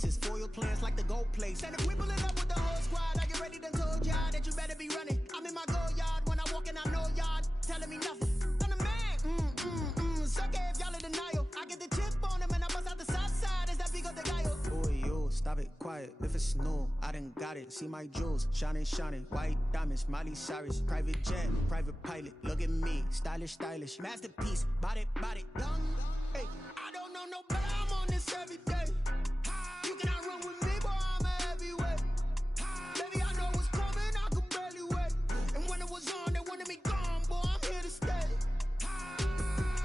faces. Foil plans like the gold place. And if we pulling up with the whole squad, I get ready to told y'all that you better be running. I'm in my go yard when I walk in, I know y'all telling me nothing. I'm the man. Suck it if y'all in denial. I get the chip on him and I bust out the south side. Is that big of the guy? Boy, yo, stop it, quiet. If it's snow, I done got it. See my jewels, shining, white diamonds, Miley Cyrus, private jet, private pilot. Look at me, stylish, masterpiece, body, young. Hey, I don't know no better. I'm on this every day. You cannot run with me, boy. I'm a heavyweight. Baby, I know what's coming. I could barely wait. And when it was on, they wanted me gone, boy. I'm here to stay.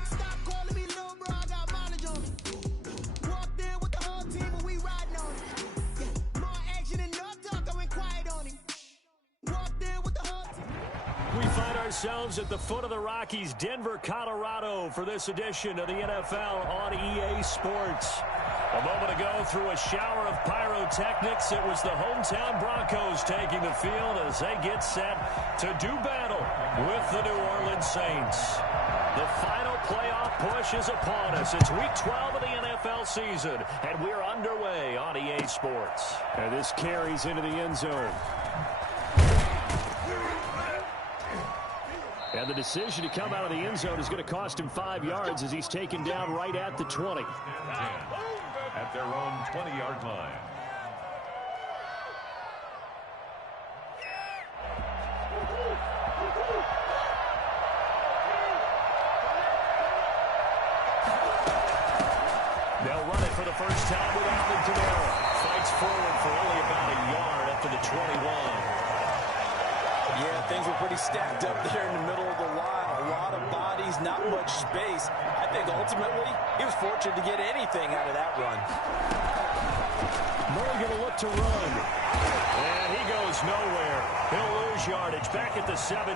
Stop calling me little bro. I got mileage on me. Walked in with the whole team and we riding on it. Yeah, more action and no talk. I went quiet on him. Walked in with the whole team. We find ourselves at the foot of the Rockies, Denver, Colorado, for this edition of the NFL on EA Sports. A moment ago, through a shower of pyrotechnics, it was the hometown Broncos taking the field as they get set to do battle with the New Orleans Saints. The final playoff push is upon us. It's Week 12 of the NFL season, and we're underway on EA Sports. And this carries into the end zone. And the decision to come out of the end zone is going to cost him 5 yards as he's taken down right at the 20. At their own 20-yard line. They'll run it for the first time with Alvin Kamara. Fights forward for only about a yard up to the 21. Yeah, things were pretty stacked up there in the middle of the line. A lot of bodies, not much space. I think ultimately he was fortunate to get anything out of that run. Murray going to look to run. And he goes nowhere. He'll lose yardage back at the 17.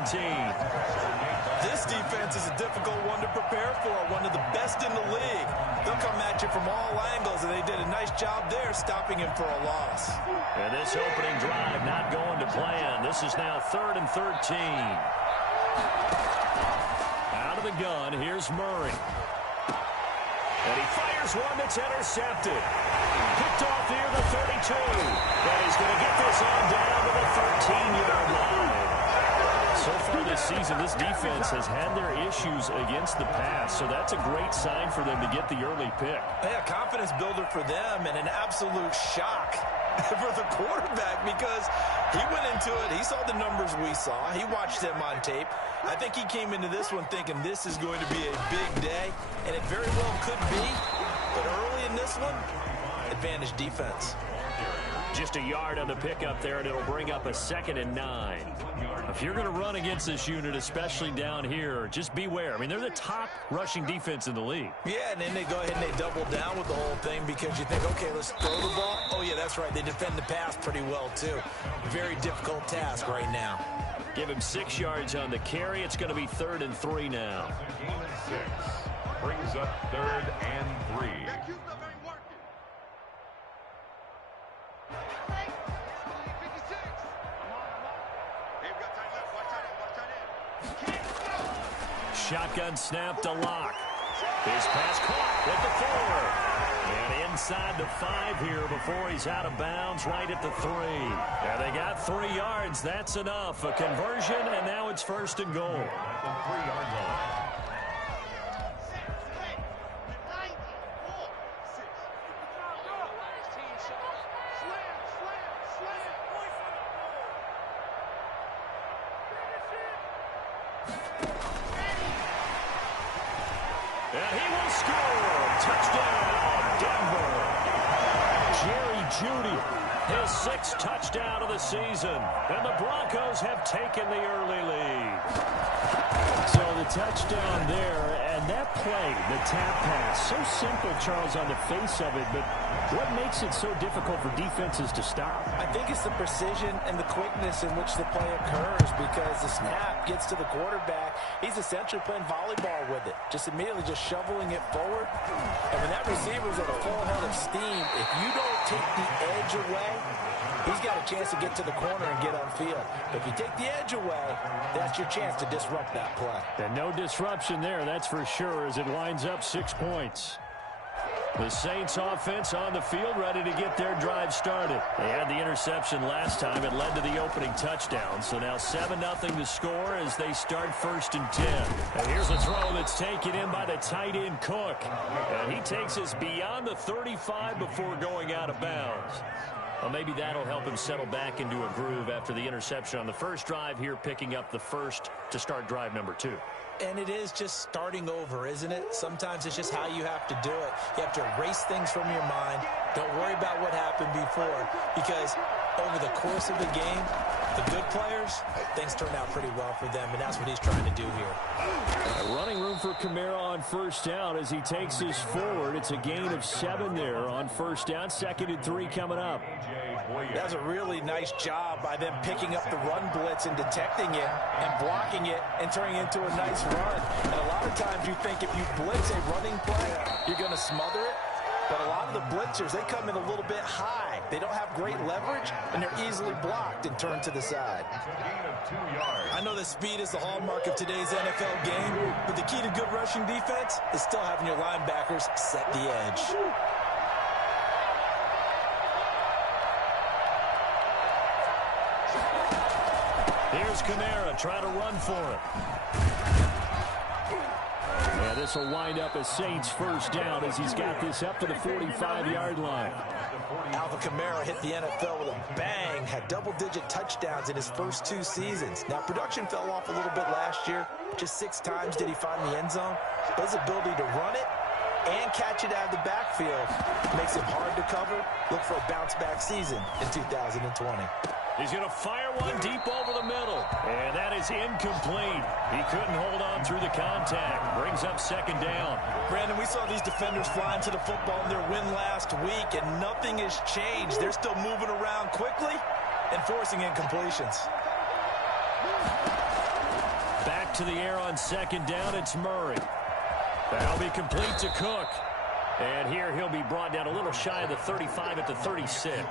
This defense is a difficult one to prepare for, one of the best in the league. They'll come at you from all angles, and they did a nice job there stopping him for a loss. And this opening drive not going to plan. This is now 3rd and 13. Out of the gun, here's Murray. And he fires one that's intercepted. Picked off near the 32. But he's going to get this on down to the 13-yard line. So far this season, this defense has had their issues against the pass, so that's a great sign for them to get the early pick. Yeah, confidence builder for them and an absolute shock for the quarterback because he went into it. He saw the numbers we saw. He watched them on tape. I think he came into this one thinking this is going to be a big day, and it very well could be. But early in this one, advantage defense. Just a yard on the pickup there, and it'll bring up a 2nd and 9. If you're going to run against this unit, especially down here, just beware. I mean, they're the top rushing defense in the league. Yeah, and then they go ahead and they double down with the whole thing because you think, okay, let's throw the ball. Oh, yeah, that's right. They defend the pass pretty well, too. Very difficult task right now. Give him 6 yards on the carry. It's going to be 3rd and 3 now. Gain of 6. Brings up 3rd and 3. Shotgun snap to Locke. His pass caught at the 4. And inside the 5 here before he's out of bounds right at the 3. And they got 3 yards. That's enough. A conversion, and now it's 1st and goal. At the 3-yard line. And he will score. Touchdown, Denver. Jerry Jeudy, his 6th touchdown of the season. And the Broncos have taken the early lead. So the touchdown there, and that play, the tap pass, so simple, Charles, on the face of it, but what makes it so difficult for defenses to stop? I think it's the precision and the quickness in which the play occurs because the snap gets to the quarterback. He's essentially playing volleyball with it, just immediately just shoveling it forward. And when that receiver's at a full head of steam, if you don't take the edge away, he's got a chance to get to the corner and get on field. But if you take the edge away, that's your chance to disrupt that play. And no disruption there, that's for sure, as it winds up 6 points. The Saints offense on the field, ready to get their drive started. They had the interception last time. It led to the opening touchdown. So now 7-0 to score as they start 1st and 10. And here's a throw that's taken in by the tight end Cook. And he takes us beyond the 35 before going out of bounds. Well, maybe that'll help him settle back into a groove after the interception on the first drive here, picking up the first to start drive number 2. And it is just starting over, isn't it? Sometimes it's just how you have to do it. You have to erase things from your mind. Don't worry about what happened before, because over the course of the game, the good players, things turn out pretty well for them, and that's what he's trying to do here. Running room for Kamara on first down as he takes this forward. It's a gain of 7 there on first down. 2nd and 3 coming up. That's a really nice job by them picking up the run blitz and detecting it and blocking it and turning it into a nice run. And a lot of times you think if you blitz a running play, you're going to smother it. But a lot of the blitzers, they come in a little bit high. They don't have great leverage, and they're easily blocked and turned to the side. I know that speed is the hallmark of today's NFL game, but the key to good rushing defense is still having your linebackers set the edge. Here's Kamara trying to run for it. Yeah, this will wind up a Saints first down as he's got this up to the 45-yard line. Alvin Kamara hit the NFL with a bang, had double-digit touchdowns in his first 2 seasons. Now, production fell off a little bit last year. Just 6 times did he find the end zone. But his ability to run it and catch it out of the backfield makes him hard to cover. Look for a bounce-back season in 2020. He's going to fire one deep over the middle. And that is incomplete. He couldn't hold on through the contact. Brings up 2nd down. Brandon, we saw these defenders flying to the football in their win last week, and nothing has changed. They're still moving around quickly and forcing incompletions. Back to the air on 2nd down. It's Murray. That'll be complete to Cook. And here he'll be brought down a little shy of the 35 at the 36.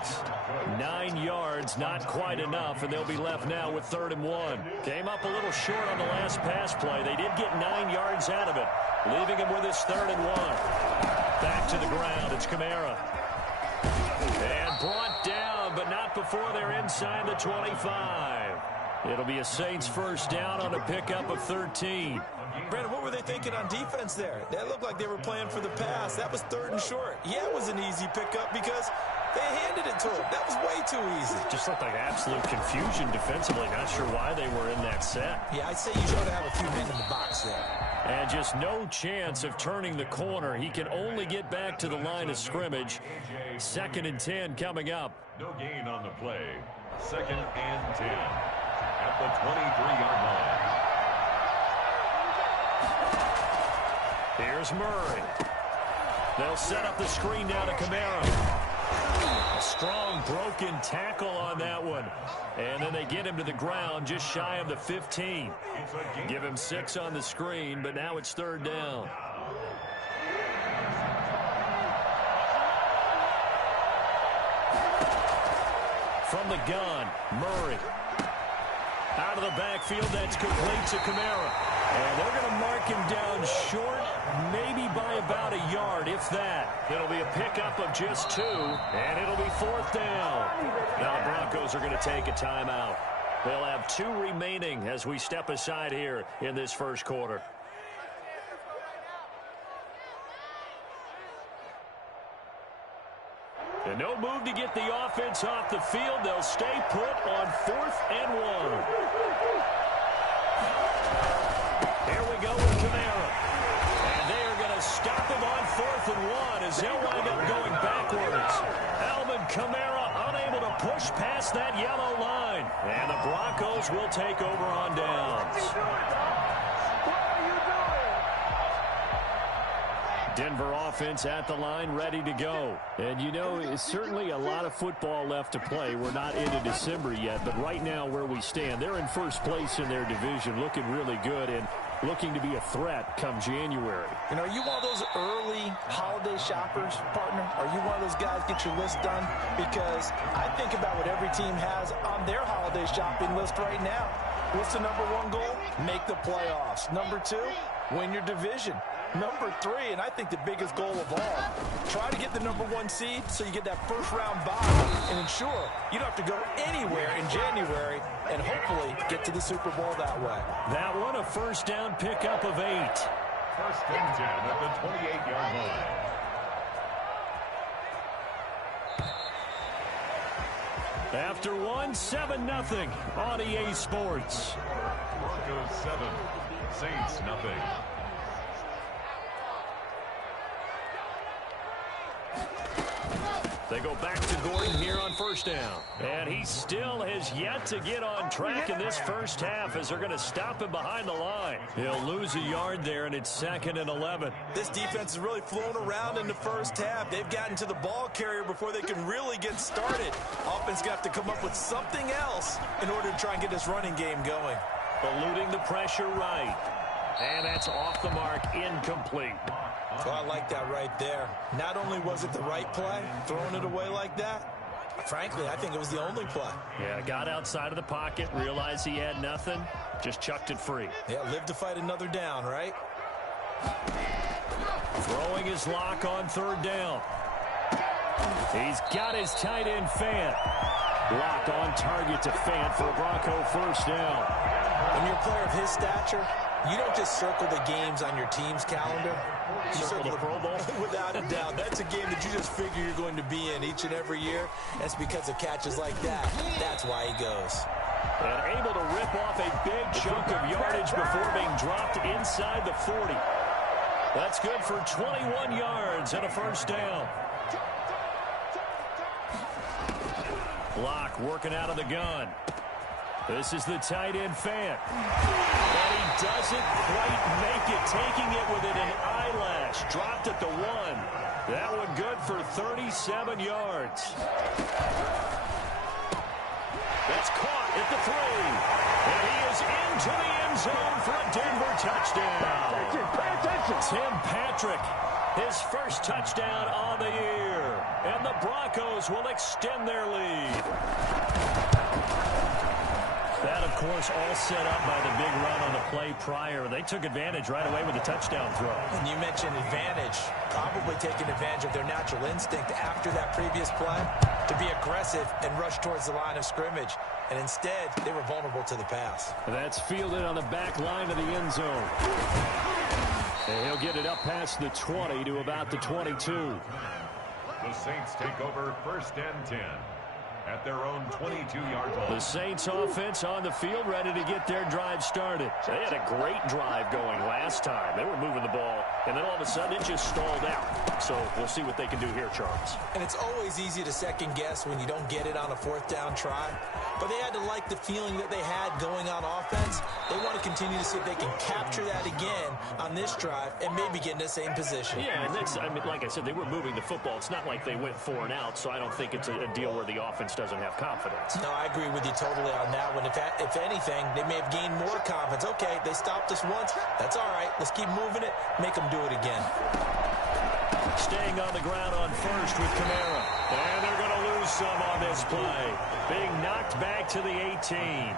9 yards, not quite enough, and they'll be left now with 3rd and 1. Came up a little short on the last pass play. They did get 9 yards out of it, leaving him with his 3rd and 1. Back to the ground. It's Kamara. And brought down, but not before they're inside the 25. It'll be a Saints first down on a pickup of 13. Brandon, what were they thinking on defense there? That looked like they were playing for the pass. That was 3rd and short. Yeah, it was an easy pickup because they handed it to him. That was way too easy. Just looked like absolute confusion defensively. Not sure why they were in that set. Yeah, I'd say you should have a few men in the box there. And just no chance of turning the corner. He can only get back to the line of scrimmage. 2nd and 10 coming up. No gain on the play. 2nd and 10 at the 23-yard line. Here's Murray. They'll set up the screen down to Kamara. A strong broken tackle on that one. And then they get him to the ground just shy of the 15. Give him 6 on the screen, but now it's 3rd down. From the gun, Murray. Out of the backfield, that's complete to Kamara. And they're going to mark him down short, maybe by about a yard, if that. It'll be a pickup of just 2, and it'll be 4th down. Now the Broncos are going to take a timeout. They'll have 2 remaining as we step aside here in this first quarter. And no move to get the offense off the field. They'll stay put on 4th and 1. Here we go with Kamara. And they are going to stop him on 4th and 1 as they'll wind up going backwards. Alvin Kamara unable to push past that yellow line. And the Broncos will take over on downs. Denver offense at the line, ready to go. And, you know, it's certainly a lot of football left to play. We're not into December yet, but right now where we stand, they're in first place in their division, looking really good and looking to be a threat come January. You know, are you one of those early holiday shoppers, partner? Are you one of those guys get your list done? Because I think about what every team has on their holiday shopping list right now. What's the #1 goal? Make the playoffs. #2, win your division. Number 3, and I think the biggest goal of all, try to get the number 1 seed so you get that first-round bye and ensure you don't have to go anywhere in January and hopefully get to the Super Bowl that way. That one a first down pickup of 8. First and 10 at the 28-yard line. After 7-0 on EA Sports. Broncos 7, Saints nothing. They go back to Gordon here on first down. And he still has yet to get on track in this first half as they're going to stop him behind the line. He'll lose a yard there, and it's 2nd and 11. This defense has really flown around in the first half. They've gotten to the ball carrier before they can really get started. Offense got to come up with something else in order to try and get this running game going. Eluding the pressure right. And that's off the mark, incomplete. So I like that right there. Not only was it the right play, throwing it away like that, frankly, I think it was the only play. Yeah, got outside of the pocket, realized he had nothing, just chucked it free. Yeah, live to fight another down, right? Throwing his lock on 3rd down. He's got his tight end, Fant. Lock on target to Fant for a Bronco first down. When you're a player of his stature, you don't just circle the games on your team's calendar. You Circle the Pro Bowl? Without a doubt. That's a game that you just figure you're going to be in each and every year. That's because of catches like that. That's why he goes. And able to rip off a big chunk of yardage before being dropped inside the 40. That's good for 21 yards and a first down. Block working out of the gun. This is the tight end, Fant. And he doesn't quite make it, taking it within an eyelash. Dropped at the 1. That one good for 37 yards. That's caught at the 3. And he is into the end zone for a Denver touchdown. Pay attention. Tim Patrick, his first touchdown on the year. And the Broncos will extend their lead. That, of course, all set up by the big run on the play prior. They took advantage right away with the touchdown throw. And you mentioned advantage, probably taking advantage of their natural instinct after that previous play to be aggressive and rush towards the line of scrimmage. And instead, they were vulnerable to the pass. That's fielded on the back line of the end zone. And he'll get it up past the 20 to about the 22. The Saints take over first and 10 at their own 22-yard line. The Saints offense on the field, ready to get their drive started. They had a great drive going last time. They were moving the ball, and then all of a sudden it just stalled out. So we'll see what they can do here, Charles. And it's always easy to second guess when you don't get it on a 4th down try. But they had to like the feeling that they had going on offense. They want to continue to see if they can capture that again on this drive and maybe get in the same position. Yeah, and that's, I mean, like I said, they were moving the football. It's not like they went 4 and out, so I don't think it's a deal where the offense doesn't have confidence. No, I agree with you totally on that one. If anything, they may have gained more confidence. Okay, they stopped us once. That's all right. Let's keep moving it. Make them do it again. Staying on the ground on first with Kamara. And they're going to lose some on this play. Being knocked back to the 18.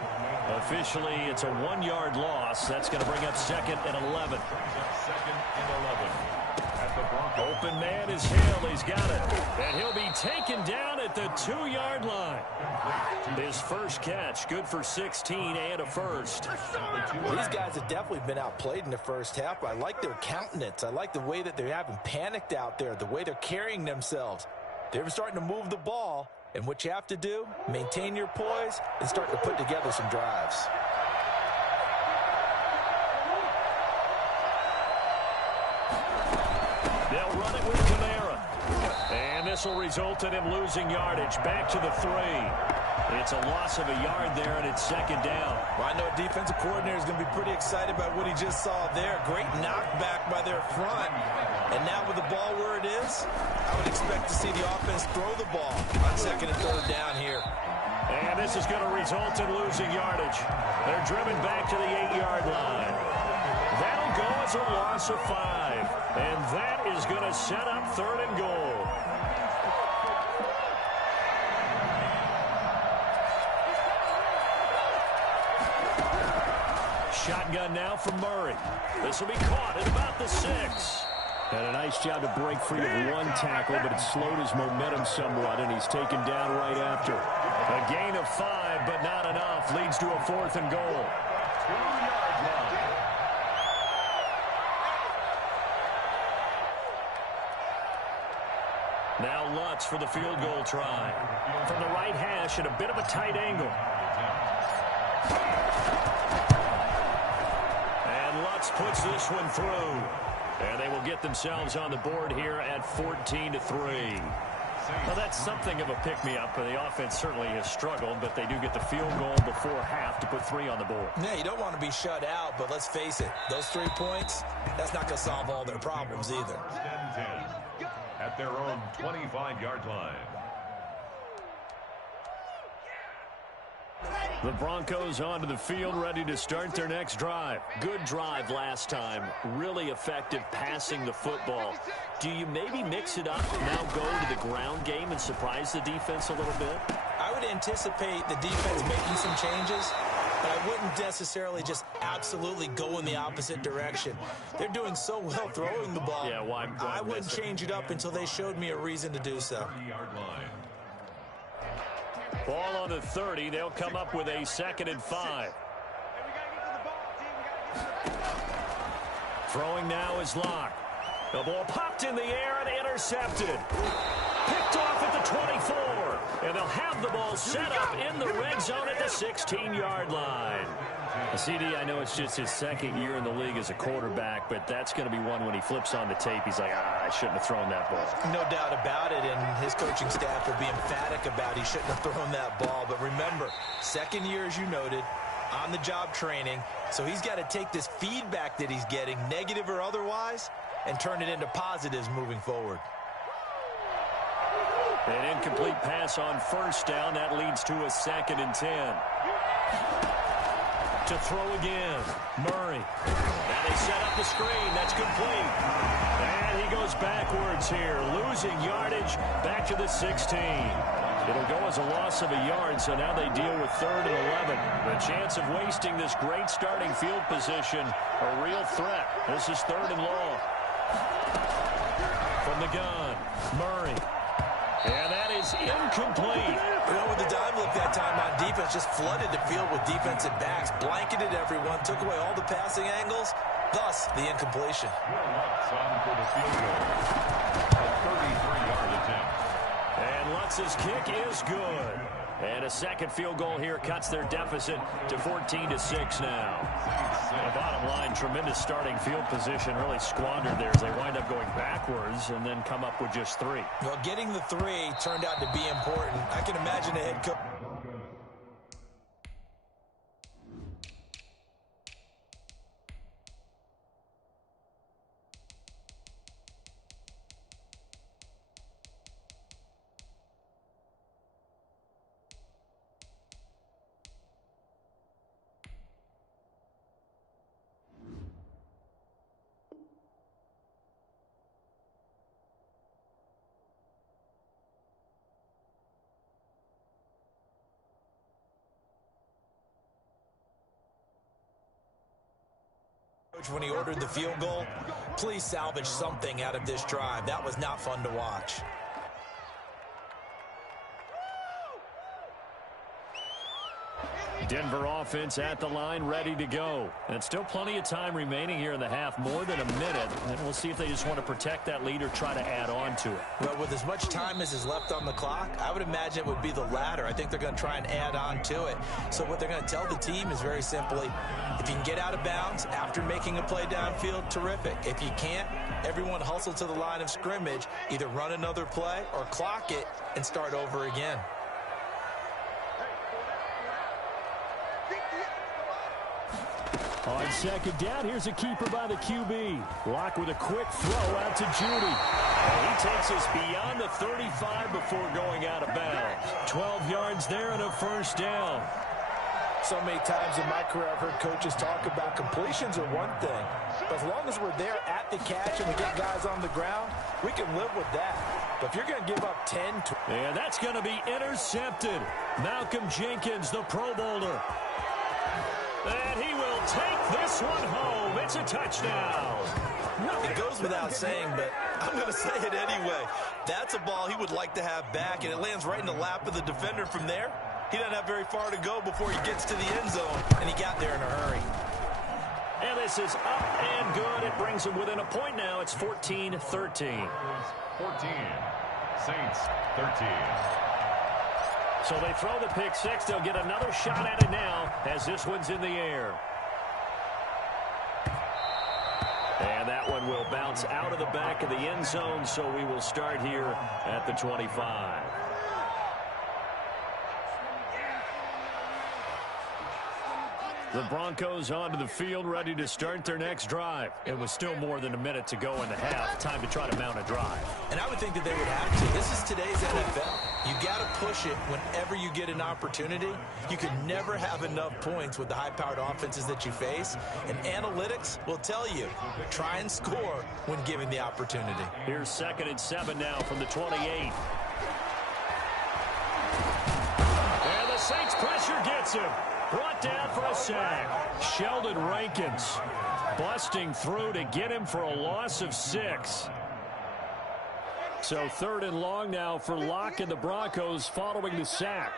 Officially, it's a 1-yard loss. That's going to bring up 2nd and 11. 2nd and 11 at the Broncos. Open man is Hill. He's got it. And he'll be taken down at the 2-yard line. His first catch, good for 16 and a first. These guys have definitely been outplayed in the first half. I like their countenance. I like the way that they're having panicked out there, the way they're carrying themselves. They're starting to move the ball, and what you have to do, maintain your poise and start to put together some drives. They'll run it with Kamara. And this will result in him losing yardage. Back to the 3. It's a loss of a yard there, and it's 2nd down. Well, I know a defensive coordinator is going to be pretty excited about what he just saw there. Great knockback by their front. And now with the ball where it is, I would expect to see the offense throw the ball on 2nd and 3rd down here. And this is going to result in losing yardage. They're driven back to the 8-yard line. That'll go as a loss of 5. And that is going to set up 3rd and goal. shotgun now from Murray. This will be caught at about the 6. And a nice job to break free of one tackle, but it slowed his momentum somewhat, and he's taken down right after. A gain of 5, but not enough. Leads to a 4th and goal. 2-yard line. Now Lutz for the field goal try. From the right hash at a bit of a tight angle. And Lutz puts this one through. And they will get themselves on the board here at 14-3. Well, that's something of a pick-me-up. The offense certainly has struggled, but they do get the field goal before half to put 3 on the board. Yeah, you don't want to be shut out, but let's face it, those 3 points, that's not going to solve all their problems either. 10-10 at their own 25-yard line. The Broncos onto the field, ready to start their next drive. Good drive last time. Really effective passing the football. Do you maybe mix it up, now go to the ground game and surprise the defense a little bit? I would anticipate the defense making some changes, but I wouldn't necessarily just absolutely go in the opposite direction. They're doing so well throwing the ball. Yeah, why I wouldn't change it up until they showed me a reason to do so. 30-yard line. Ball on the 30. They'll come up with a 2nd and 5. Throwing now is Locke. The ball popped in the air and intercepted. Picked off at the 24. And they'll have the ball set up in the red zone at the 16-yard line. CD, I know it's just his 2nd year in the league as a quarterback, but that's going to be one when he flips on the tape. He's like, I shouldn't have thrown that ball. No doubt about it, and his coaching staff will be emphatic about he shouldn't have thrown that ball. But remember, 2nd year, as you noted, on-the-job training, so he's got to take this feedback that he's getting, negative or otherwise, and turn it into positives moving forward. An incomplete pass on 1st down. That leads to a 2nd and 10. To throw again. Murray. Now they set up the screen. That's complete. And he goes backwards here. Losing yardage back to the 16. It'll go as a loss of a yard, so now they deal with 3rd and 11. The chance of wasting this great starting field position, a real threat. This is 3rd and long. From the gun, Murray. And that is incomplete. You know, with the dive look that time on defense, just flooded the field with defensive backs, blanketed everyone, took away all the passing angles, thus the incompletion. Lutz on for the field goal. A 33-yard attempt. And Lutz's kick is good. And a 2nd field goal here cuts their deficit to 14-6 now. The bottom line, tremendous starting field position, really squandered there as they wind up going backwards and then come up with just 3. Well, getting the 3 turned out to be important. I can imagine the head coach. When he ordered the field goal, please salvage something out of this drive. That was not fun to watch. Denver offense at the line, ready to go. And still plenty of time remaining here in the half, more than a minute. And we'll see if they just want to protect that lead or try to add on to it. Well, with as much time as is left on the clock, I would imagine it would be the latter. I think they're going to try and add on to it. So what they're going to tell the team is very simply, if you can get out of bounds after making a play downfield, terrific. If you can't, everyone hustle to the line of scrimmage, either run another play or clock it and start over again. On 2nd down, here's a keeper by the QB. Locke with a quick throw out to Judy. He takes us beyond the 35 before going out of bounds. 12 yards there and a 1st down. So many times in my career I've heard coaches talk about completions are one thing, but as long as we're there at the catch and we get guys on the ground, we can live with that. But if you're going to give up 10 to... And that's going to be intercepted. Malcolm Jenkins, the Pro Bowler. And he will take this one home. It's a touchdown. It goes without saying, but I'm going to say it anyway. That's a ball he would like to have back, and it lands right in the lap of the defender from there. He doesn't have very far to go before he gets to the end zone, and he got there in a hurry. And this is up and good. It brings him within a point now. It's 14-13. 14. Saints 13. So they throw the pick six. They'll get another shot at it now as this one's in the air. And that one will bounce out of the back of the end zone, so we will start here at the 25. The Broncos onto the field, ready to start their next drive. It was still more than a minute to go in the half. Time to try to mount a drive. And I would think that they would have to. This is today's NFL. You got to push it whenever you get an opportunity. You can never have enough points with the high-powered offenses that you face. And analytics will tell you, try and score when given the opportunity. Here's 2nd and 7 now from the 28. And the Saints pressure gets him. Brought down for a sack. Sheldon Rankins busting through to get him for a loss of 6. So 3rd and long now for Locke and the Broncos following the sack.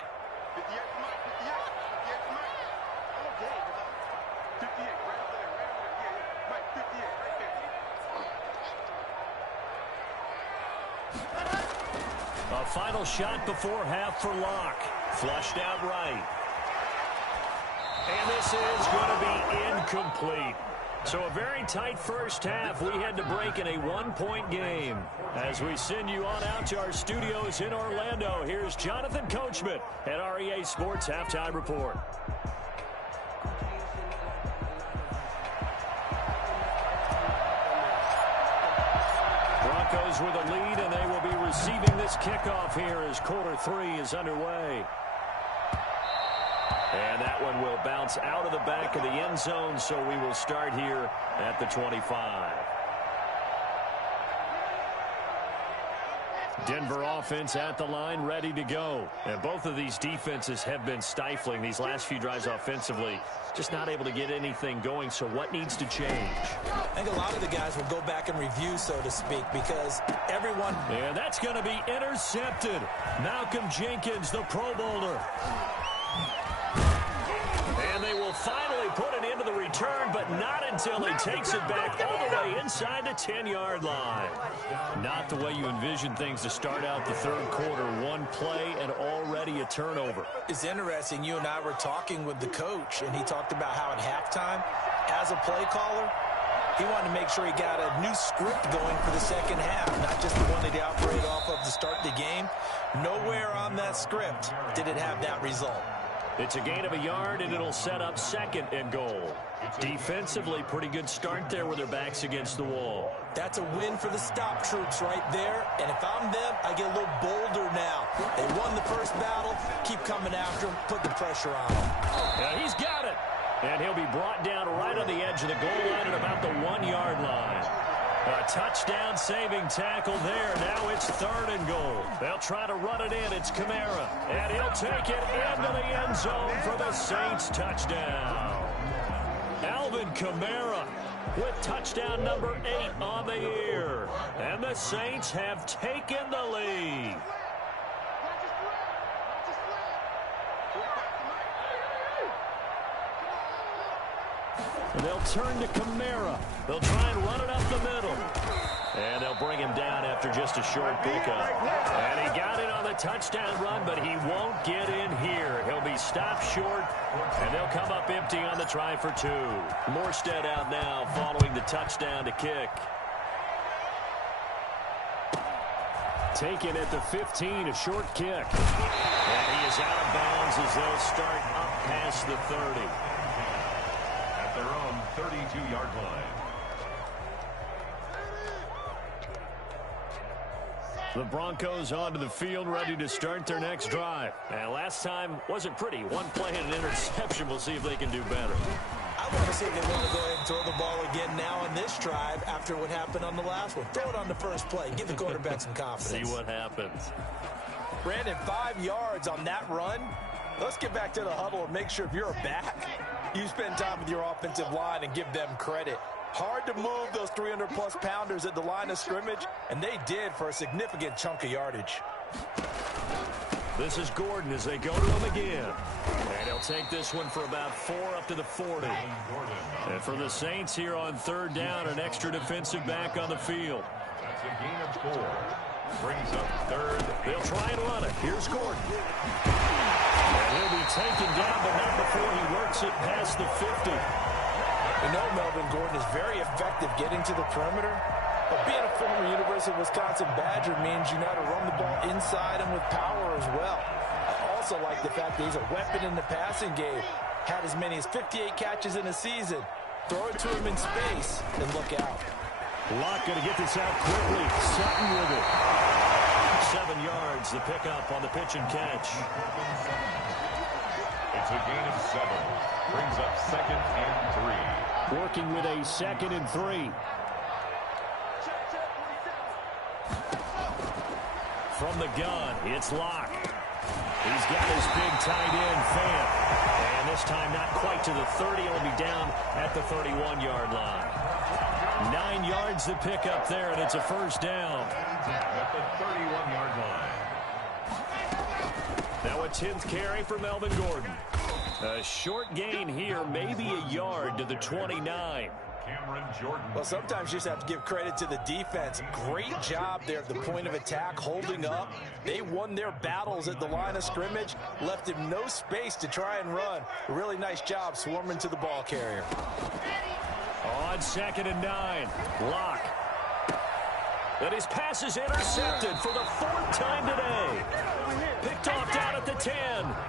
A final shot before half for Locke. Flushed out right. And this is going to be incomplete. So a very tight first half. We had to break in a one-point game. As we send you on out to our studios in Orlando, here's Jonathan Coachman at REA Sports Halftime Report. Broncos with a lead, and they will be receiving this kickoff here as quarter 3 is underway. And that one will bounce out of the back of the end zone, so we will start here at the 25. Denver offense at the line, ready to go. And both of these defenses have been stifling these last few drives offensively. Just not able to get anything going, so what needs to change? I think a lot of the guys will go back and review, so to speak, because everyone... And that's going to be intercepted. Malcolm Jenkins, the Pro Bowler. And they will finally put it into the return, but not until he takes it back all the way inside the 10-yard line. Not the way you envision things to start out the third quarter. One play and already a turnover. It's interesting. You and I were talking with the coach, and he talked about how at halftime, as a play caller, he wanted to make sure he got a new script going for the second half, not just the one that he operated off of to start the game. Nowhere on that script did it have that result. It's a gain of a yard, and it'll set up 2nd and goal. Defensively, pretty good start there with their backs against the wall. That's a win for the stop troops right there. And if I'm them, I get a little bolder now. They won the first battle. Keep coming after them. Put the pressure on them. Yeah, he's got it. And he'll be brought down right on the edge of the goal line at about the 1-yard line. A touchdown-saving tackle there. Now it's 3rd and goal. They'll try to run it in. It's Kamara. And he'll take it into the end zone for the Saints touchdown. Alvin Kamara with touchdown number 8 on the year. And the Saints have taken the lead. They'll turn to Kamara. They'll try and run it up the middle. And they'll bring him down after just a short pickup. And he got it on the touchdown run, but he won't get in here. He'll be stopped short, and they'll come up empty on the try for 2. Morstead out now following the touchdown to kick. Taken at the 15, a short kick. And he is out of bounds as they'll start up past the 30. Their own 32-yard line. The Broncos onto the field, ready to start their next drive. And last time wasn't pretty. One play and an interception. We'll see if they can do better. I want to see if they want to go ahead and throw the ball again now on this drive after what happened on the last one. Throw it on the first play. Give the quarterback some confidence. See what happens. Brandon, 5 yards on that run. Let's get back to the huddle and make sure if you're a back, You spend time with your offensive line and give them credit. Hard to move those 300-plus pounders at the line of scrimmage, and they did for a significant chunk of yardage. This is Gordon as they go to him again. And he'll take this one for about 4 up to the 40. And for the Saints here on third down, an extra defensive back on the field. That's a gain of 4. Brings up third. They'll try and run it. Here's Gordon. And he'll be taken down, but not before he works it past the 50. You know Melvin Gordon is very effective getting to the perimeter, but being a former University of Wisconsin Badger means you know how to run the ball inside and with power as well. I also like the fact that he's a weapon in the passing game. Had as many as 58 catches in a season. Throw it to him in space and look out. Locke going to get this out quickly. Sutton with it. 7 yards, the pickup on the pitch and catch. It's a gain of 7. Brings up 2nd and 3. Working with a 2nd and 3. From the gun, it's Locke. He's got his big tight end, Fant. And this time not quite to the 30. He'll be down at the 31-yard line. 9 yards to pick up there, and it's a first down. At the 31-yard line. Now a 10th carry for Melvin Gordon. A short gain here, maybe a yard to the 29. Cameron Jordan. Well, sometimes you just have to give credit to the defense. Great job there at the point of attack, holding up. They won their battles at the line of scrimmage, left him no space to try and run. A really nice job swarming to the ball carrier. On 2nd and 9, Locke. And his pass is intercepted for the 4th time today. Picked off down at the 10.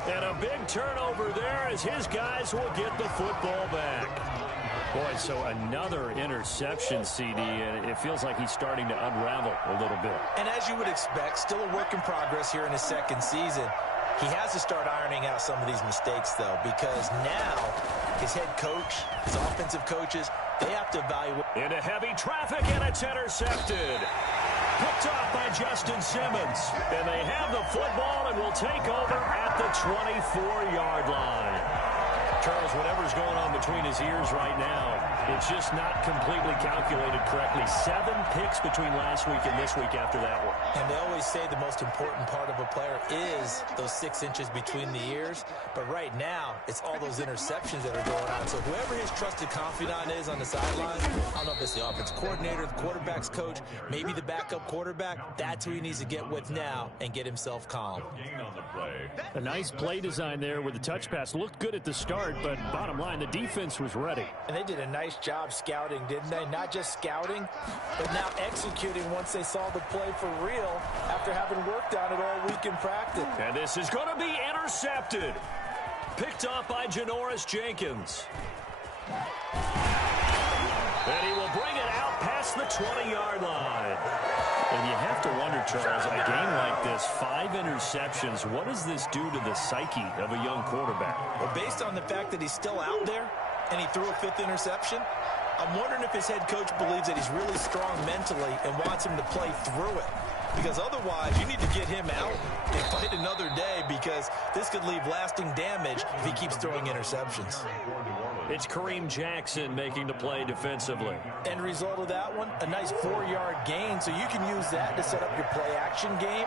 And a big turnover there as his guys will get the football back. Boy, so another interception, CD, and it feels like he's starting to unravel a little bit. And as you would expect, still a work in progress here in his 2nd season. He has to start ironing out some of these mistakes, though, because now his head coach, his offensive coaches, they have to evaluate. Into heavy traffic, and it's intercepted. Picked off by Justin Simmons. And they have the football and will take over at the 24-yard line. Charles, whatever's going on between his ears right now, it's just not completely calculated correctly. 7 picks between last week and this week after that one. And they always say the most important part of a player is those 6 inches between the ears. But right now, it's all those interceptions that are going on. So whoever his trusted confidant is on the sideline, I don't know if it's the offense coordinator, the quarterback's coach, maybe the backup quarterback, that's who he needs to get with now and get himself calm. Gain on the play. A nice play design there with the touch pass. Looked good at the start, but bottom line, the defense was ready. And they did a nice job scouting, didn't they? Not just scouting, but now executing once they saw the play for real after having worked on it all week in practice. And this is going to be intercepted. Picked off by Janoris Jenkins. And he will bring it out past the 20-yard line. And you have to wonder, Charles, a game like this, 5 interceptions, what does this do to the psyche of a young quarterback? Well, based on the fact that he's still out there and he threw a 5th interception, I'm wondering if his head coach believes that he's really strong mentally and wants him to play through it. Because otherwise, you need to get him out and fight another day, because this could leave lasting damage if he keeps throwing interceptions. It's Kareem Jackson making the play defensively. End result of that one, a nice 4-yard gain, so you can use that to set up your play-action game,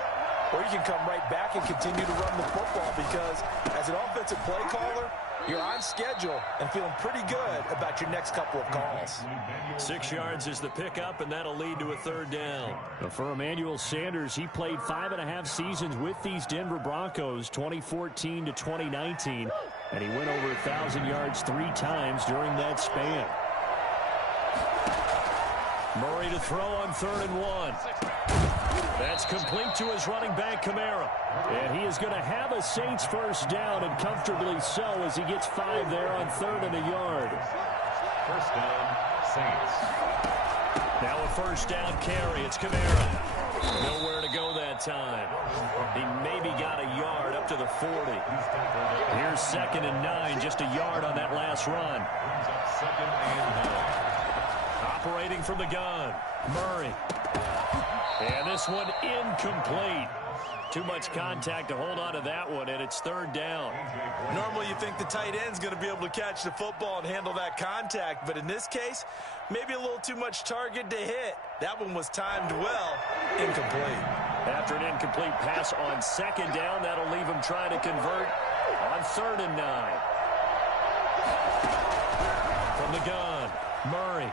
or you can come right back and continue to run the football, because as an offensive play caller, you're on schedule and feeling pretty good about your next couple of calls. 6 yards is the pickup, and that'll lead to a 3rd down. For Emmanuel Sanders, he played 5.5 seasons with these Denver Broncos, 2014 to 2019, and he went over 1,000 yards 3 times during that span. Murray to throw on 3rd and 1. That's complete to his running back, Kamara. And he is going to have a Saints first down, and comfortably so, as he gets 5 there on 3rd and a yard. First down, Saints. Now a first down carry. It's Kamara. Nowhere to go that time. He maybe got a yard up to the 40. Here's 2nd and 9, just a yard on that last run. Brings up 2nd and 9. Operating from the gun, Murray. And this one incomplete. Too much contact to hold on to that one, and it's third down. Normally you think the tight end's going to be able to catch the football and handle that contact, but in this case, maybe a little too much target to hit. That one was timed well. Incomplete. After an incomplete pass on second down, that'll leave him trying to convert on 3rd and 9. From the gun, Murray.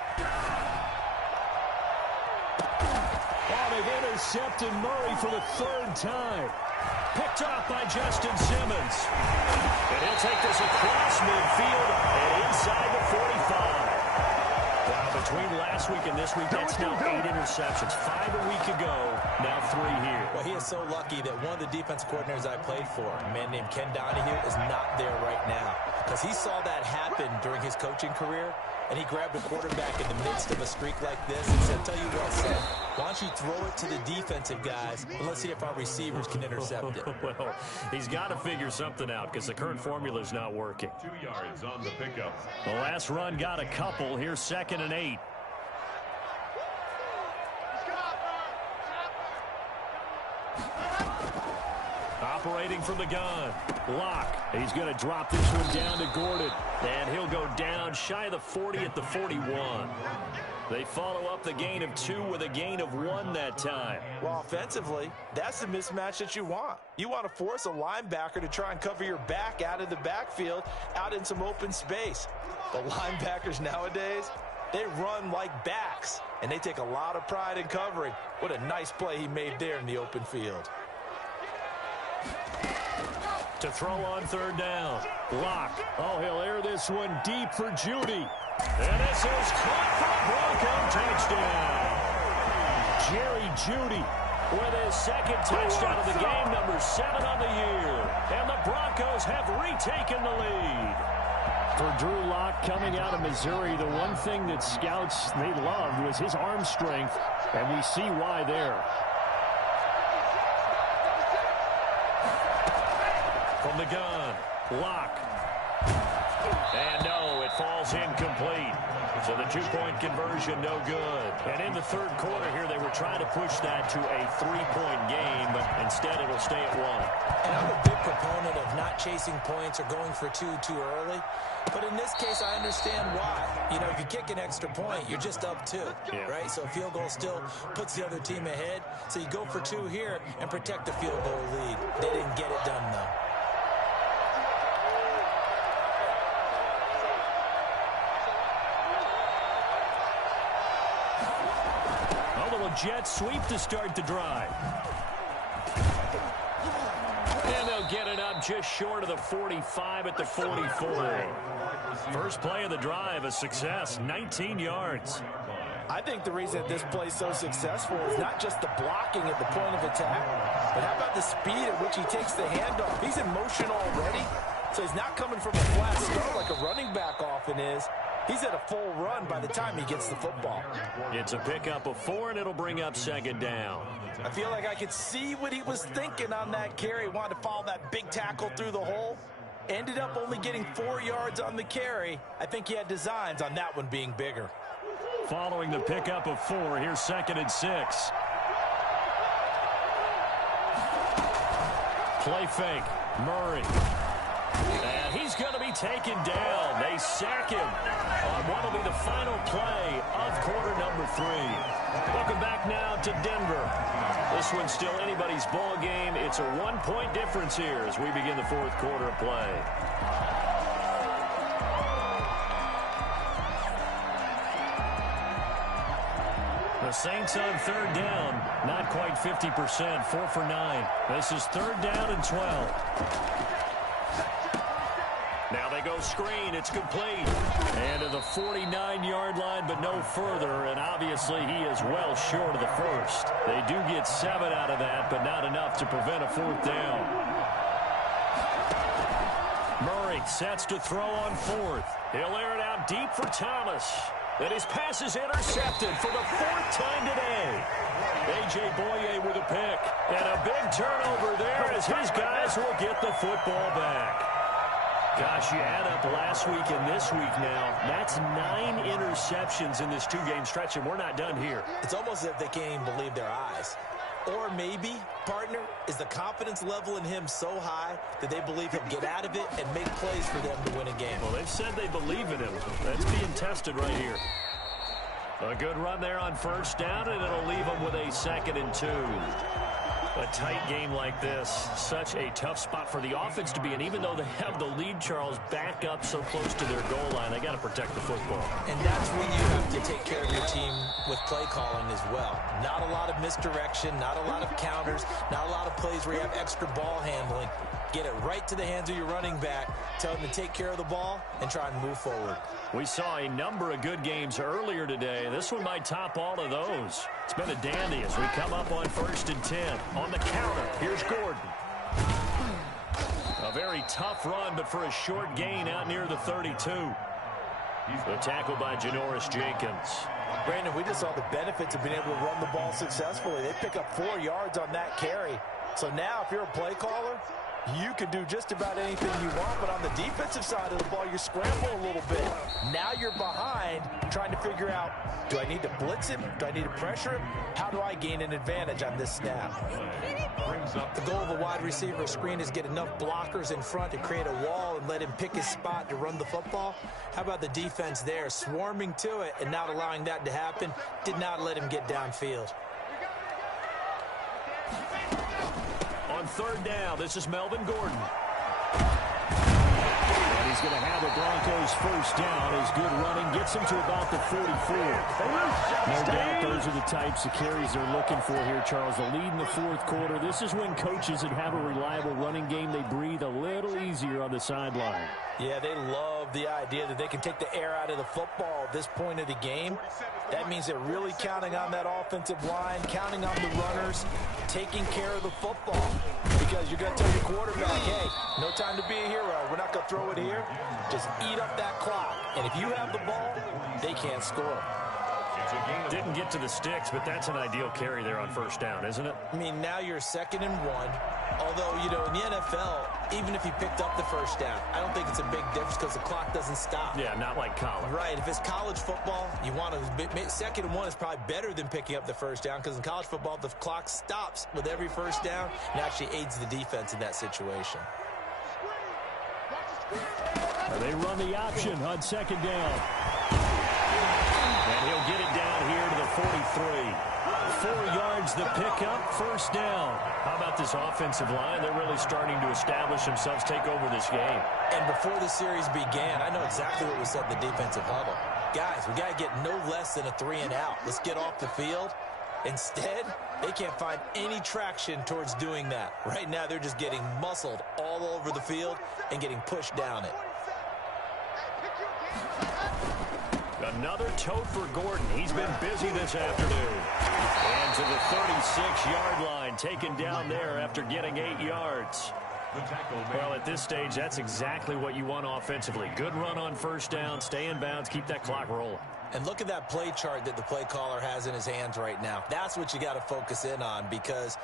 Oh, they've intercepted Murray for the 3rd time. Picked off by Justin Simmons. And he'll take this across midfield and inside the 45. Now, between last week and this week, that's now 8 interceptions. 5 a week ago, now 3 here. Well, he is so lucky that one of the defense coordinators I played for, a man named Ken Donahue, is not there right now. Because he saw that happen during his coaching career, and he grabbed a quarterback in the midst of a streak like this and said, tell you what, son, why don't you throw it to the defensive guys, and let's see if our receivers can intercept it. Well, he's got to figure something out because the current formula is not working. 2 yards on the pickup. The last run got a couple. Here's 2nd and 8. Operating from the gun. Locke. He's going to drop this one down to Gordon. And he'll go down shy of the 40 at the 41. They follow up the gain of 2 with a gain of 1 that time. Well, offensively, that's the mismatch that you want. You want to force a linebacker to try and cover your back out of the backfield, out in some open space. The linebackers nowadays, they run like backs, and they take a lot of pride in covering. What a nice play he made there in the open field. To throw on 3rd down. Locke. Oh, he'll air this one deep for Judy. And this is caught for a Bronco touchdown. Jerry Judy with his 2nd touchdown of the game, number 7 on the year. And the Broncos have retaken the lead. For Drew Lock coming out of Missouri, the one thing that scouts they loved was his arm strength, and we see why there. From the gun, Locke. And no, it falls incomplete. So the 2-point conversion, no good. And in the 3rd quarter here, they were trying to push that to a 3-point game, but instead it'll stay at 1. And I'm a big proponent of not chasing points or going for 2 too early. But in this case, I understand why. You know, if you kick an extra point, you're just up 2, right? So a field goal still puts the other team ahead. So you go for 2 here and protect the field goal lead. They didn't get it done, though. Jet sweep to start the drive. And they'll get it up just short of the 45 at the 44. First play of the drive, a success, 19 yards. I think the reason this play is so successful is not just the blocking at the point of attack, but how about the speed at which he takes the handoff? He's in motion already, so he's not coming from a flat start like a running back often is. He's at a full run by the time he gets the football. It's a pickup of 4, and it'll bring up 2nd down. I feel like I could see what he was thinking on that carry. Wanted to follow that big tackle through the hole. Ended up only getting 4 yards on the carry. I think he had designs on that one being bigger. Following the pickup of 4, here's 2nd and 6. Play fake. Murray. And he's going to be taken down. They sack him on what will be the final play of quarter number 3. Welcome back now to Denver. This one's still anybody's ball game. It's a 1-point difference here as we begin the 4th quarter of play. The Saints on 3rd down, not quite 50%, 4 for 9. This is 3rd down and 12. Now they go screen. It's complete. And to the 49-yard line, but no further. And obviously he is well short of the first. They do get 7 out of that, but not enough to prevent a 4th down. Murray sets to throw on 4th. He'll air it out deep for Thomas. And his pass is intercepted for the 4th time today. A.J. Boye with a pick. And a big turnover there as his guys will get the football back. Gosh, you add up last week and this week now. That's 9 interceptions in this 2-game stretch, and we're not done here. It's almost as if they can't even believe their eyes. Or maybe, partner, is the confidence level in him so high that they believe he'll get out of it and make plays for them to win a game. Well, they've said they believe in him. That's being tested right here. A good run there on first down, and it'll leave them with a 2nd and 2. A tight game like this, such a tough spot for the offense to be in. Even though they have the lead, Charles, back up so close to their goal line, they got to protect the football. And that's when you have to take care of your team with play calling as well. Not a lot of misdirection, not a lot of counters, not a lot of plays where you have extra ball handling. Get it right to the hands of your running back, tell him to take care of the ball, and try and move forward. We saw a number of good games earlier today. This one might top all of those. It's been a dandy as we come up on 1st and 10. On the counter, here's Gordon. A very tough run, but for a short gain out near the 32. The tackle by Janoris Jenkins. Brandon, we just saw the benefits of being able to run the ball successfully. They pick up 4 yards on that carry. So now if you're a play caller, you can do just about anything you want, but on the defensive side of the ball, you're scrambling a little bit. Now you're behind, trying to figure out, do I need to blitz him? Do I need to pressure him? How do I gain an advantage on this snap? The goal of a wide receiver screen is get enough blockers in front to create a wall and let him pick his spot to run the football. How about the defense there, swarming to it and not allowing that to happen? Did not let him get downfield. On 3rd down, this is Melvin Gordon. And he's going to have the Broncos first down. His good running gets him to about the 44. No doubt those are the types of carries they're looking for here, Charles. The lead in the 4th quarter. This is when coaches that have a reliable running game, they breathe a little easier on the sideline. Yeah, they love the idea that they can take the air out of the football at this point of the game. That means they're really counting on that offensive line, counting on the runners, taking care of the football. Because you're going to tell your quarterback, hey, no time to be a hero. We're not going to throw it here. Just eat up that clock. And if you have the ball, they can't score. Didn't get to the sticks, but that's an ideal carry there on first down, isn't it? I mean, now you're 2nd and 1. Although, you know, in the NFL, even if he picked up the first down, I don't think it's a big difference because the clock doesn't stop. Yeah, not like college. Right. If it's college football, you want to 2nd and 1 is probably better than picking up the first down because in college football, the clock stops with every first down and actually aids the defense in that situation. They run the option on 2nd down. And he'll get it down here to the 43. 4 yards the pickup, first down. How about this offensive line? They're really starting to establish themselves, take over this game. And before the series began, I know exactly what was said in the defensive huddle. Guys, we got to get no less than a 3 and out. Let's get off the field. Instead, they can't find any traction towards doing that. Right now, they're just getting muscled all over the field and getting pushed down it. Another tote for Gordon. He's been busy this afternoon. And to the 36-yard line, taken down there after getting 8 yards. Well, at this stage, that's exactly what you want offensively. Good run on first down, stay in bounds, keep that clock rolling. And look at that play chart that the play caller has in his hands right now. That's what you got to focus in on because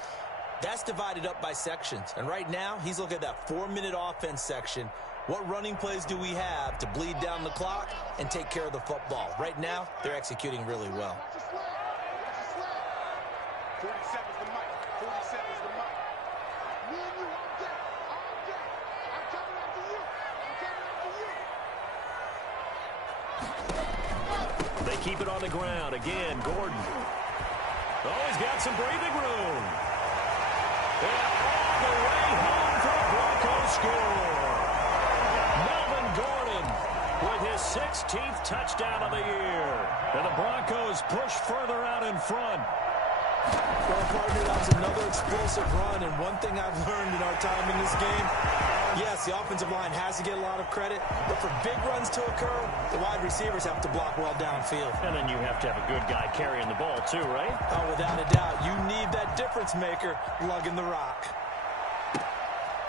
that's divided up by sections. And right now, he's looking at that 4-minute offense section. What running plays do we have to bleed down the clock and take care of the football? Right now, they're executing really well. 47's the mic. 47's the mic. Me and you all day. All day. I'm coming after you. I'm coming after you. They keep it on the ground. Again, Gordon. Oh, he's got some breathing room. And all the way home for the Broncos score. Melvin Gordon with his 16th touchdown of the year. And the Broncos push further out in front. Well, partner, that's another explosive run, and one thing I've learned in our time in this game, yes, the offensive line has to get a lot of credit, but for big runs to occur, the wide receivers have to block well downfield. And then you have to have a good guy carrying the ball too, right? Oh, without a doubt, you need that difference maker lugging the rock.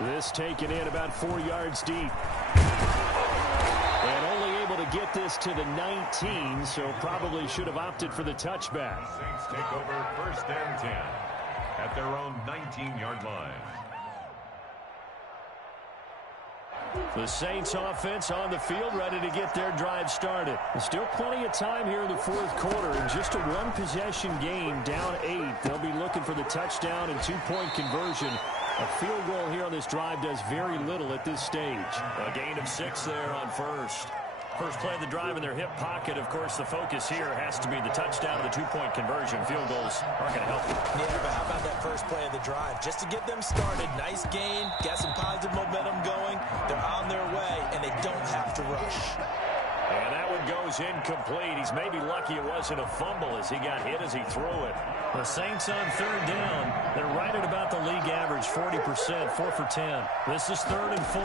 This taken in about 4 yards deep. And only able to get this to the 19, so probably should have opted for the touchback. Saints take over 1st and 10 at their own 19-yard line. The Saints offense on the field, ready to get their drive started. There's still plenty of time here in the fourth quarter. In just a one-possession game, down 8. They'll be looking for the touchdown and 2-point conversion. A field goal here on this drive does very little at this stage. A gain of 6 there on first. First play of the drive in their hip pocket. Of course, the focus here has to be the touchdown and the 2-point conversion. Field goals aren't going to help you. Yeah, but how about that first play of the drive? Just to get them started. Nice gain. Got some positive momentum going. They're on their way, and they don't have to rush. And that one goes incomplete. He's maybe lucky it wasn't a fumble as he got hit as he threw it. The Saints on third down. They're right at about the league average, 40%, 4 for 10. This is 3rd and 4.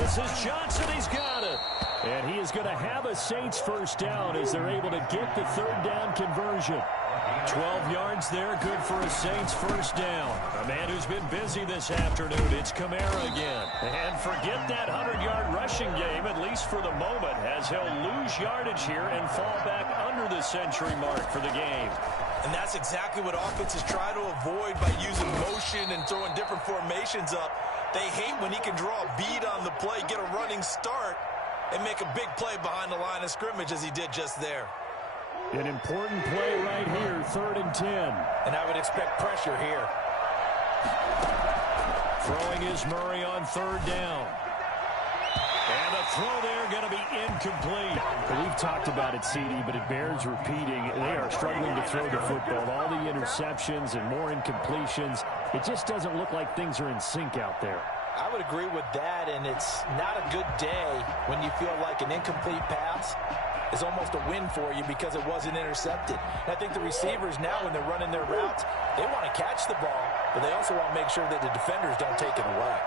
This is Johnson. He's got it. And he is going to have a Saints first down as they're able to get the third down conversion. 12 yards there, good for a Saints first down. A man who's been busy this afternoon, it's Kamara again. And forget that 100-yard rushing game, at least for the moment, as he'll lose yardage here and fall back under the century mark for the game. And that's exactly what offenses try to avoid by using motion and throwing different formations up. They hate when he can draw a bead on the play, get a running start, and make a big play behind the line of scrimmage as he did just there. An important play right here, 3rd and 10. And I would expect pressure here. Throwing is Murray on 3rd down. And the throw there going to be incomplete. We've talked about it, CD, but it bears repeating. They are struggling to throw the football. All the interceptions and more incompletions. It just doesn't look like things are in sync out there. I would agree with that, and it's not a good day when you feel like an incomplete pass is almost a win for you because it wasn't intercepted. And I think the receivers now, when they're running their routes, they want to catch the ball, but they also want to make sure that the defenders don't take it away.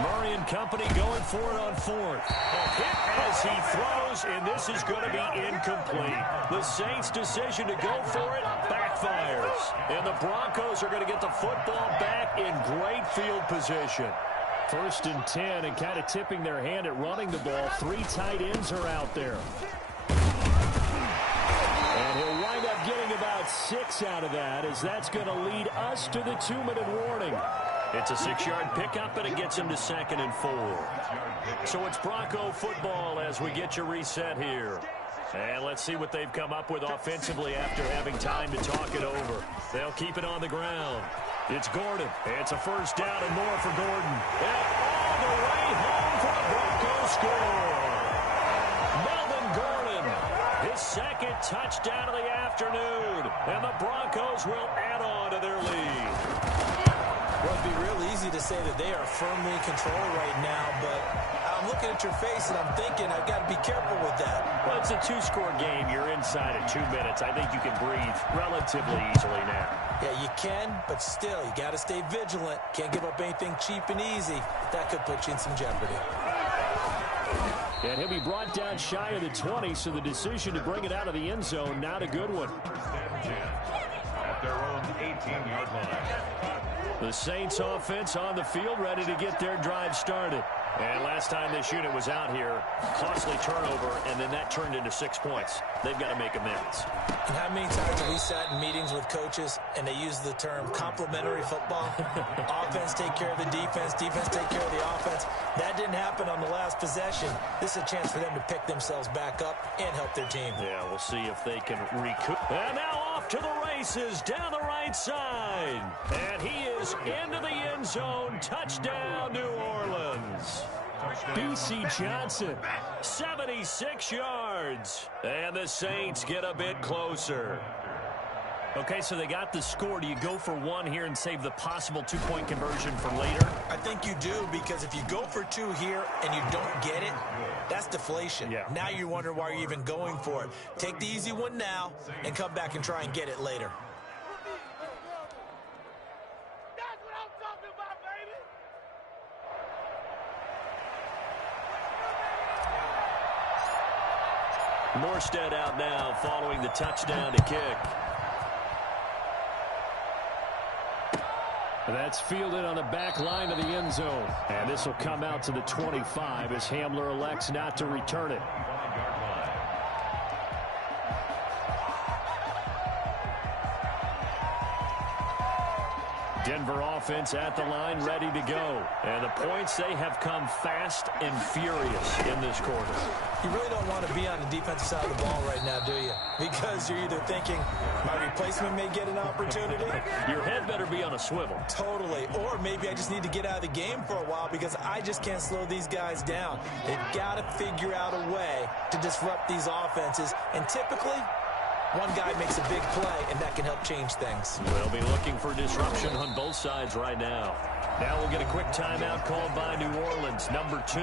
Murray and company going for it on 4th. A hit as he throws, and this is going to be incomplete. The Saints' decision to go for it backfires. And the Broncos are going to get the football back in great field position. 1st and 10, and kind of tipping their hand at running the ball. 3 tight ends are out there. And he'll wind up getting about 6 out of that, as that's going to lead us to the 2-minute warning. It's a 6-yard pickup, and it gets him to 2nd and 4. So it's Bronco football as we get you reset here. And let's see what they've come up with offensively after having time to talk it over. They'll keep it on the ground. It's Gordon. It's a first down and more for Gordon. And all the way home for the Broncos score. Melvin Gordon, his 2nd touchdown of the afternoon. And the Broncos will add on to their lead. Well, it'd be real easy to say that they are firmly in control right now, but I'm looking at your face and I'm thinking I've got to be careful with that. Well, it's a 2-score game. You're inside of 2 minutes. I think you can breathe relatively easily now. Yeah, you can, but still, you got to stay vigilant. Can't give up anything cheap and easy. That could put you in some jeopardy. And he'll be brought down shy of the 20, so the decision to bring it out of the end zone, not a good one. At their own 18-yard line. The Saints offense on the field, ready to get their drive started. And last time this unit was out here, costly turnover, and then that turned into 6 points. They've got to make amends. And how many times have we sat in meetings with coaches and they use the term complementary football? Offense take care of the defense, defense take care of the offense. That didn't happen on the last possession. This is a chance for them to pick themselves back up and help their team. Yeah, we'll see if they can recoup. And now off to the races down the right side. And he is into the end zone. Touchdown, New Orleans. B.C. Johnson. 76 yards. And the Saints get a bit closer. Okay, so they got the score. Do you go for 1 here and save the possible 2-point conversion for later? I think you do, because if you go for 2 here and you don't get it, that's deflation. Yeah. Now you wonder why you're even going for it. Take the easy one now and come back and try and get it later. That's what I'm talking about, baby. Morstead out now following the touchdown to kick. That's fielded on the back line of the end zone. And this will come out to the 25 as Hamler elects not to return it. Denver offense at the line, ready to go. And the points, they have come fast and furious in this quarter. You really don't want to be on the defensive side of the ball right now, do you? Because you're either thinking, my replacement may get an opportunity. Your head better be on a swivel. Totally. Or maybe I just need to get out of the game for a while because I just can't slow these guys down. They've got to figure out a way to disrupt these offenses. And typically, one guy makes a big play, and that can help change things. We'll be looking for disruption on both sides right now. Now we'll get a quick timeout called by New Orleans, number 2,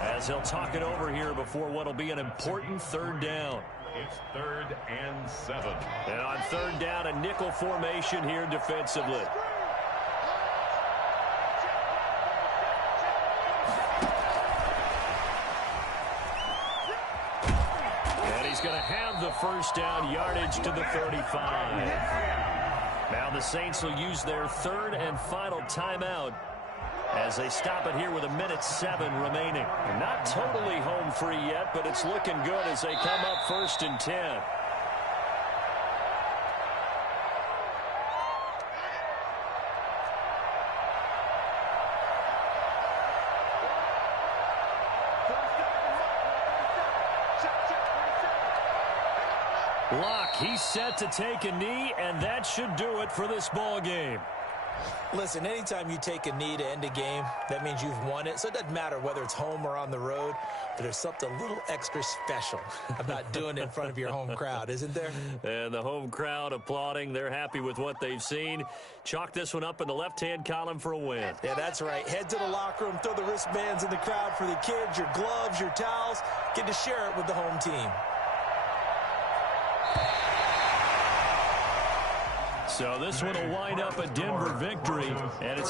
as they'll talk it over here before what will be an important third down. It's 3rd and 7. And on third down, a nickel formation here defensively. He's going to have the first down, yardage to the 35. Now the Saints will use their third and final timeout as they stop it here with 1:07 remaining. And not totally home free yet, but it's looking good as they come up 1st and 10. Locke, he's set to take a knee, and that should do it for this ball game. Listen, anytime you take a knee to end a game, that means you've won it. So it doesn't matter whether it's home or on the road, but there's something a little extra special about doing it in front of your home crowd, isn't there? And the home crowd applauding. They're happy with what they've seen. Chalk this one up in the left-hand column for a win. Yeah, that's right. Head to the locker room, throw the wristbands in the crowd for the kids, your gloves, your towels. Get to share it with the home team. So this one will wind up a Denver victory, and it's